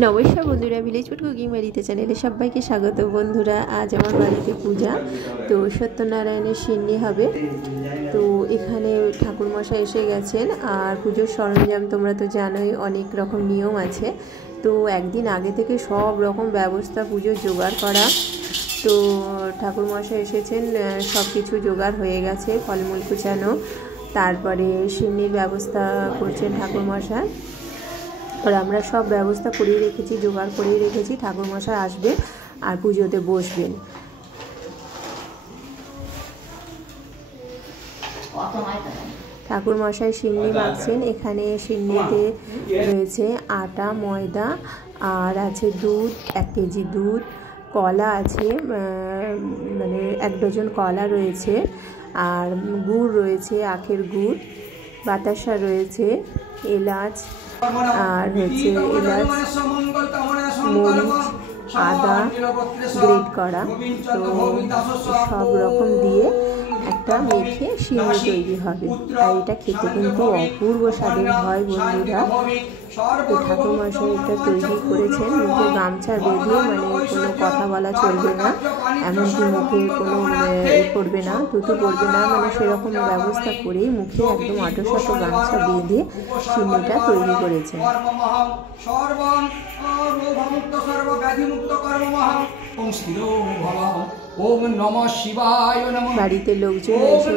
নমস্কার বন্ধুরা, village food cooking বাড়িতে চ্যানেলে সবাইকে স্বাগত। বন্ধুরা, আজ আমার বাড়িতে পূজা, তো সত্যনারায়ণের সিন্নি হবে। তো এখানে ঠাকুরমশাই এসে গেছেন, আর পুজোর সরঞ্জাম তোমরা তো জানোই অনেক রকম নিয়ম আছে। তো একদিন আগে থেকে সব রকম ব্যবস্থা পুজোর জোগাড় করা। তো ঠাকুরমশাই এসেছেন, সব কিছু জোগাড় হয়ে গেছে, ফলমূল কুচানো, তারপরে সিন্নির ব্যবস্থা করছেন ঠাকুরমশাই। আর আমরা সব ব্যবস্থা করেই রেখেছি, জোগাড় করেই রেখেছি। ঠাকুরমশাই আসবেন আর পুজোতে বসবেন। ঠাকুরমশাই সিন্নি মাখছেন। এখানে সিন্নিতে রয়েছে আটা, ময়দা, আর আছে দুধ, 1 কেজি দুধ, কলা আছে, মানে 1 ডজন কলা রয়েছে, আর গুড় রয়েছে, আখের গুড়, বাতাসা রয়েছে, এলাচ, আর হচ্ছে এলাচ, মরিচ, আদা গ্রেট করা। তো সব রকম দিয়ে একটা মেখে সিন্নি তৈরি হবে, আর এটা খেতে কিন্তু অপূর্ব স্বাদের হয় বন্ধুরা। তো ঠাকুরমশাই এটা তৈরি করেছেন। মুখে গামছা বেঁধে, মানে কোনো কথা বলা চলবে না, এমনকি মুখে কোনো পড়বে না, থুতু পড়বে না, মানে সেরকম ব্যবস্থা করেই মুখে একদম আঁটো-সাঁটো গামছা বেঁধে সিন্নিটা তৈরি করেছেন। বাড়িতে লোকজন এসে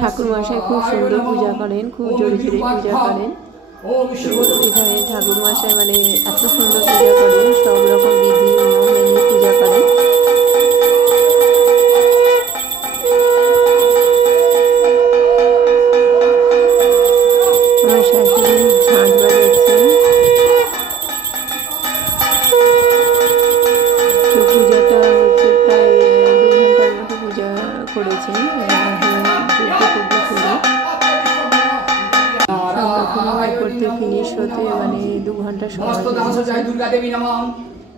ঠাকুরমশাই খুব সুন্দর পূজা করেন, খুব জোরে জোরে পূজা করেন। এখানে ঠাকুরমশাই মানে এত সুন্দর পূজা করেন, সব রকম বিধি নিয়ম মেনে পূজা করেন। আমার শাশুড়ি ঝাঁট বাজাচ্ছেন। তো পূজাটা হচ্ছে প্রায় 2 ঘন্টার মতো পূজা করেছেন। করতে ফিনিশ হতে মানে 2 ঘন্টা সময় লাগে। জয় দুর্গা দেবী নমঃ।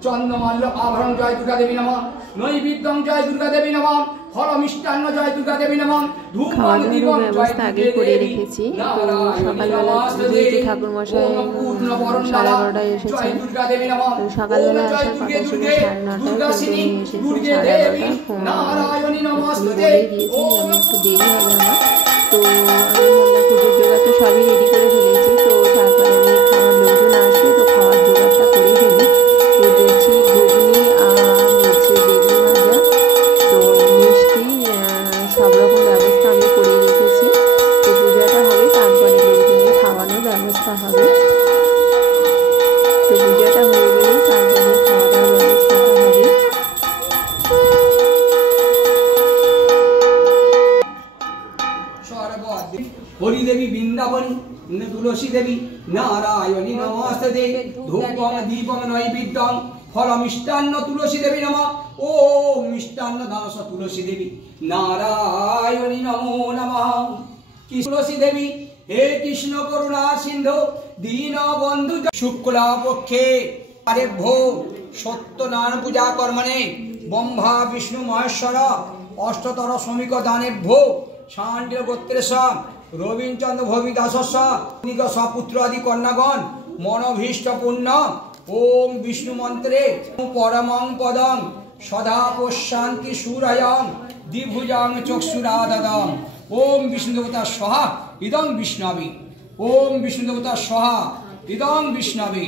চন্দ্রমাল্য আভরণ জয় দুর্গা দেবী নমঃ। নৈবেদ্যং জয় দুর্গা দেবী নমঃ। ফল মিষ্টান্ন জয় দুর্গা দেবী নমঃ। খাওয়ার ব্যবস্থা আগে করে রেখেছি। তো সকালবেলা যেহেতু ঠাকুরমশাই 11:30টায় এসেছেন, তো সকালবেলা আসার কথা ছিল 9:30টায়, কিন্তু নিয়ে এসেছি 11:30টায়। বলেই দিয়েছি আমি একটু দেরি হবে আমার। তো আমি ভাবলাম পুজোর জোগাড় তো সবই রেডি করে ফেলেছি, তো তারপরে আমি খাওয়ার লোকজন আসবে, তো খাওয়ার জোগাড়টা করে ফেলি। তো দেখছি ঘুগনি আর হচ্ছে বেগুন ভাজা, তো মিষ্টি, সব রকম ব্যবস্থা আমি করে রেখেছি। তো পূজাটা হবে, তারপরে লোকজনের খাওয়ানোর ব্যবস্থা হবে। তো পূজাটা হয়ে গেলে তারপরে খাওয়া দাওয়ার ব্যবস্থাটা হবে। হরি দেবী বৃন্দাবনী, তুলসী দেবী নারায়ণী নমস্তে। ধূপম দীপম নৈবেদ্যং ফল মিষ্টান্ন তুলসী দেবী নমঃ। ওম মিষ্টান্ন দাস তুলসী দেবী নারায়ণী নমো নমঃ। তুলসী দেবী হে কৃষ্ণ করুণা সিন্ধু দীন বন্ধু শুক্লা পক্ষে আরেভ্য সত্যনারায়ণ পূজা কর্মণে ব্রহ্মা বিষ্ণু মহেশ্বর অষ্টতর শ্রমিক দানেভ্য শান্তির গোত্রেশ রবীন্দ্রচন্দ্র ভবি দাসস্য সপুত্র আদি কন্যাগণ মনোভীষ্ট পূর্ণ। ওম বিষ্ণু মন্ত্রে পরমং পদং সদা পশ্যান্তি সুরায়ং দ্বিভুজং চক্ষুরাদদং। ওম বিষ্ণু দেবতা স্বাহা ইদং বিষ্ণবে। ওম বিষ্ণু দেবতা স্বাহা ইদং বিষ্ণবে।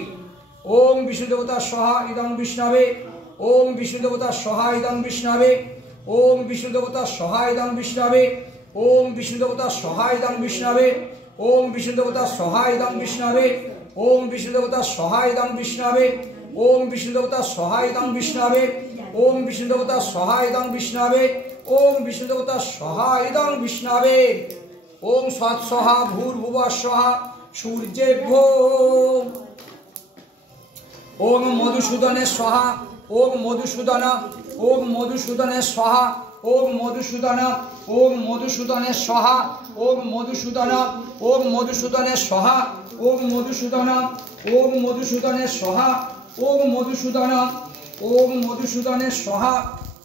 ওম বিষ্ণু দেবতা স্বাহা ইদং বিষ্ণবে। ওম বিষ্ণু দেবতা স্বাহা ইদং বিষ্ণবে। ওম বিষ্ণু দেবতা স্বাহা ইদং বিষ্ণবে। ওম বিষ্ণু দেবতা স্বাহা ইদং বিষ্ণবে। ওম বিষ্ণু দেবতা স্বাহা ইদং বিষ্ণবে। ওম বিষ্ণু দেবতা স্বাহা ইদং বিষ্ণবে। ওম বিষ্ণু দেবতা স্বাহা ইদং বিষ্ণবে। ওম বিষ্ণু দেবতা স্বাহা ইদং বিষ্ণবে। ওম বিষ্ণু দেবতা স্বাহা ইদং বিষ্ণবে। ওম সৎস্বাহা ভূর্ভুবঃ স্বাহা সূর্যেভ্যো। ওম মধুসূদনে স্বাহা। ওম মধুসূদন। ওম মধুসূদনে স্বাহা। ওম মধুসূদন। ওম মধুসূদনে স্বাহা। ওম মধুসূদন। ওম মধুসূদনে স্বাহা। ওম মধুসূদন। ওম মধুসূদনে স্বাহা। ওম মধুসূদন। ওম মধুসূদনে স্বাহা।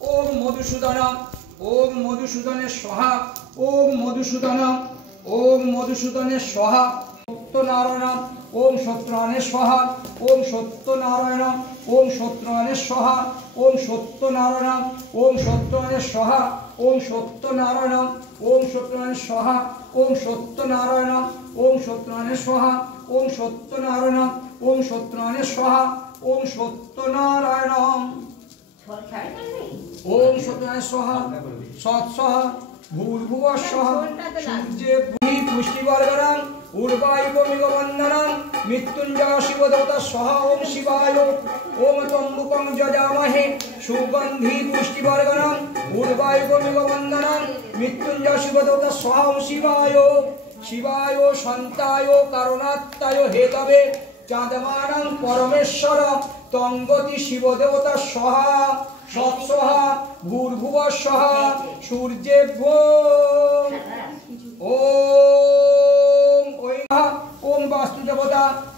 ওম মধুসূদন। ওম মধুসূদনে স্বাহা। ওম মধুসূদন। ওম মধুসূদনে স্বাহা। সত্যনারায়ণ ওম সত্যনারায়ণ স্বাহা ওম সত্যনারায়ণ ওম সত্যনারায়ণ স্বাহা ওম সত্যনারায়ণ ওম সত্যনারায়ণ স্বাহা ওম সত্যনারায়ণ ওম সত্যনারায়ণ স্বাহা ওম সত্যনারায়ণ ওম সত্যনারায়ণ স্বাহা ওম সত্যনারায়ণ ওম সত্যনারায়ণ স্বাহা ওম সত্যনারায়ণ ওম সত্যনারায়ণ স্বাহা সৎ স্বাহা ভূর্ভুবঃ স্বাহা সূর্যে পুষ্টিবর্গণং উর্বায়ুপমিগবন্দনং মৃত্যুঞ্জয় শিবদেবতা স্বাহা ওম শিবায় ওম তম্বুকং যজামহে সুগন্ধি পুষ্টিবর্গণং উর্বায়ুপমিগবন্দনং মৃত্যুঞ্জয় শিবদেবতা স্বাহা ওম শিবায় শিবায় সন্তায় কারণাত্তায় হেতবে চাঁদমানং পরমেশ্বর তঙ্গতি শিবদেবতা স্বাহা সৎস্বাহা ভূর্ভুবঃ স্বাহা সূর্যেভ্যো ওম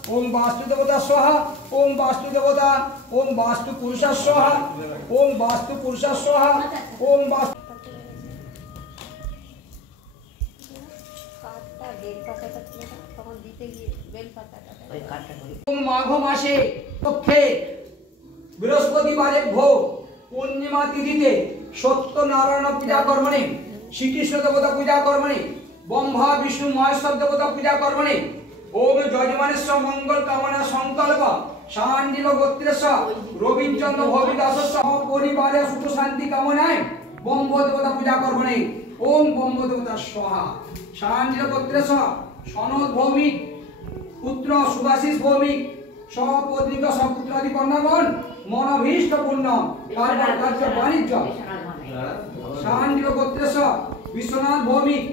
ওম বাস্তুদেবতা স্বাহা ওম বাস্তুদেবতা ওম বাস্তু পুরুষা স্বাহা ওম বাস্তু পুরুষা স্বাহা ওম বাস্তু মাঘ মাসে পক্ষে বৃহস্পতিবারে ভোগ পূর্ণিমা তিথিতে সত্যনারায়ণ পূজা কর্মণে শ্রীকৃষ্ণ দেবতা পূজা কর্মণে ব্রহ্মা বিষ্ণু মহেশ্বর দেবতা পূজা কর্মণে ওম যজমানেশ্বর মঙ্গল কামনা সংকল্প সাঞ্জিব গোত্রেশ রবীন্দ্রচন্দ্র ভবিদাস পরিবারে সুখ শান্তি কামনায় ব্রহ্ম দেবতা পূজা কর্মণে ওম ব্রহ্ম দেবতা স্বাহা সাঞ্জিব গোত্রেশ সনদ ভৌমিক পুত্র সুভাষিস ভৌমিক সপত্নিক সপুত্রাদি কন্যাগণ মনভীষ্ট পূর্ণ কার্য কার্য বাণিজ্য সাঞ্জিব গোত্রেশ বিশ্বনাথ ভৌমিক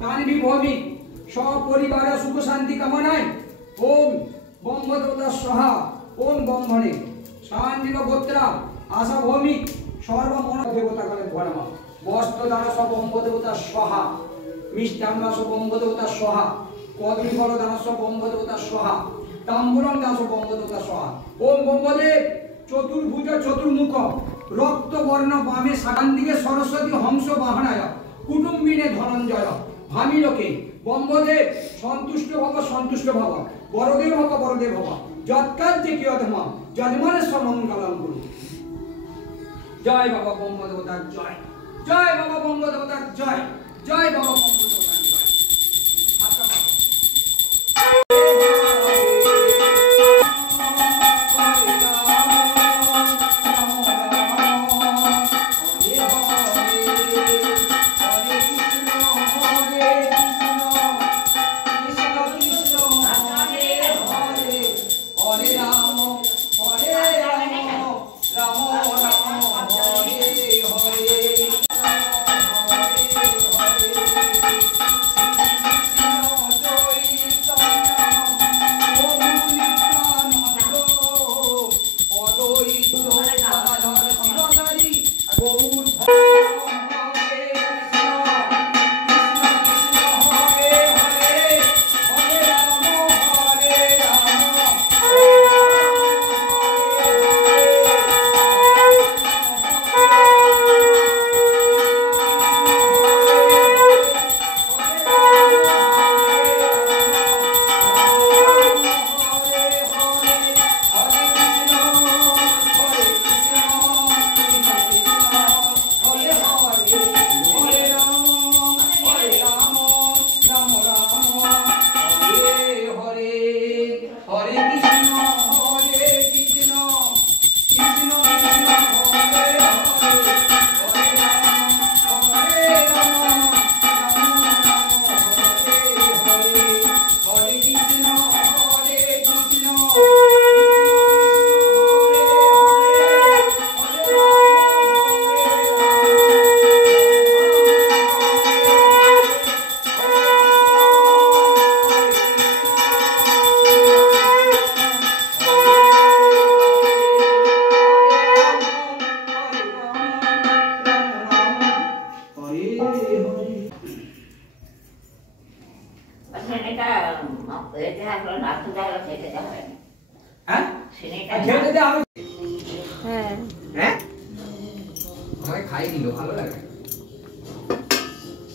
তানভি ভৌমিক সপরিবারে সুখ শান্তি কামনায় ওম ব্রহ্ম দেবতা স্বাহা ওম ব্রহ্মণে সাঞ্জিব গোত্রা আশা ভৌমিক সর্বমন দেবতা গণে ধর্ম বস্ত্র দ্বারা সব ব্রহ্ম দেবতা স্বাহা মিষ্টান্ন সব ব্রহ্ম দেবতা স্বাহা কদলী ফল দ্বারা সব ব্রহ্ম দেবতা স্বাহা তাম্বুলম দাস ব্রহ্ম দেবতা স্বাহা ওম ব্রহ্মদেব চতুর্ভুজ চতুর্মুখ রক্তবর্ণ বামে সাগান দিকে সরস্বতী হংস বাহনায় কুটুম্বিনে ধনঞ্জয় ভামিলোকে ব্রহ্মদেব সন্তুষ্ট ভব বরদেব ভব যৎকার্যে কিয়তম যজমানেশ্বর মঙ্গলম কুরু জয় বাবা ব্রহ্ম দেবতার জয় জয় বাবা ব্রহ্ম দেবতার জয় জয় বাবা ব্রহ্ম দেবতার জয়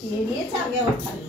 বেরিয়েছে আগে আবার খাই।